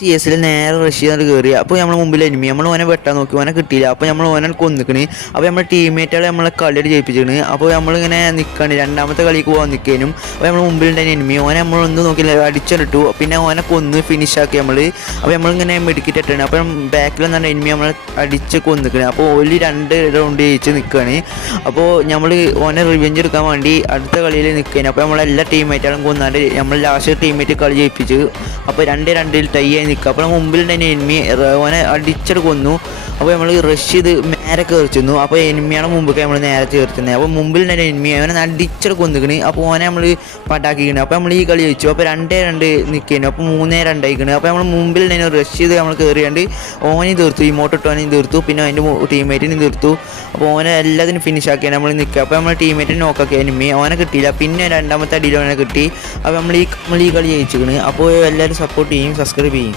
CS നേരെ rush ചെയ്തിട്ട് കയറി. അപ്പോൾ നമ്മൾ മുമ്പിൽ എനിമി നമ്മൾ ഓനെ വെട്ടാൻ നോക്കി, ഓനെ കിട്ടിയില്ല. അപ്പോൾ നമ്മൾ ഓനെ കൊന്നിക്കണ്. അപ്പോൾ നമ്മുടെ ടീമേറ്റുകൾ നമ്മളെ കളിയായിട്ട് ജയിപ്പിച്ചിക്കണ്. അപ്പോൾ നമ്മളിങ്ങനെ നിൽക്കുകയാണ്, രണ്ടാമത്തെ കളിക്ക് പോകാൻ നിൽക്കാനും. അപ്പോൾ നമ്മൾ മുമ്പിലുണ്ടായിരുന്ന എനിമി ഓനെ നമ്മളൊന്നും നോക്കിയില്ല, അടിച്ചിട്ടു. പിന്നെ ഓനെ കൊന്ന് ഫിനിഷാക്കി നമ്മൾ. അപ്പോൾ നമ്മളിങ്ങനെ മെഡിക്കറ്റ് ഇട്ടാണ്. അപ്പം ബാക്കിൽ നിന്നാണ് എനിമി നമ്മൾ അടിച്ച് കൊന്നിക്കണ്. അപ്പോൾ ഒരു 2 റൗണ്ട് ജയിച്ച് നിൽക്കുകയാണ്. അപ്പോൾ നമ്മൾ ഓനെ റിവെഞ്ച് എടുക്കാൻ വേണ്ടി അടുത്ത കളിയിൽ നിൽക്കുകയാണ്. അപ്പോൾ നമ്മളെല്ലാ ടീമേറ്റുകളും കൊന്നാണ്ട് നമ്മൾ ലാസ്റ്റ് ടീമേറ്റ് കളി ജയിപ്പിച്ചു. അപ്പോൾ 2-2 ടൈ ആയി നിൽക്കുക. അപ്പോൾ മുമ്പിൽ തന്നെ എനിമി ഓനെ അടിച്ചിട്ട് കൊന്നു. അപ്പോൾ നമ്മൾ റഷ് ചെയ്ത് നേരെ കയറിച്ചു. അപ്പോൾ എനിമിയാണ് മുമ്പൊക്കെ നമ്മൾ നേരെ ചേർത്തുന്നത്. അപ്പോൾ മുമ്പിൽ തന്നെ എനിമി അവനെ അടിച്ചിട്ട് കൊന്നിക്കണ്. അപ്പോൾ ഓനെ നമ്മൾ പട്ടാക്കിക്കണ്. അപ്പോൾ നമ്മൾ ഈ കളി ജയിച്ചു. അപ്പോൾ 2-2 നിൽക്കുന്നു. അപ്പോൾ 3-2 ആയിക്കണ്. അപ്പോൾ നമ്മൾ മുമ്പിൽ തന്നെ റഷ് ചെയ്ത് നമ്മൾ കയറിയാണ്ട് ഓനെ തീർത്തു, ഇമോട്ടിട്ടോനെയും തീർത്തു, പിന്നെ അതിൻ്റെ ടീമേറ്റിനും തീർത്തു. അപ്പോൾ ഓനെ എല്ലാത്തിനും ഫിനിഷാക്കിയാണ് നമ്മൾ നിൽക്കുക. അപ്പോൾ നമ്മൾ ടീമേറ്റിന് നോക്കാക്കി എനിമി ഓനെ കിട്ടിയില്ല. പിന്നെ രണ്ടാമത്തെ അടിയിൽ ഓനെ കിട്ടി. അപ്പോൾ നമ്മൾ ഈ കളി ജയിച്ചിക്കണ്. അപ്പോൾ എല്ലാവരും സപ്പോർട്ട് ചെയ്യും, സബ്സ്ക്രൈബ് ചെയ്യും.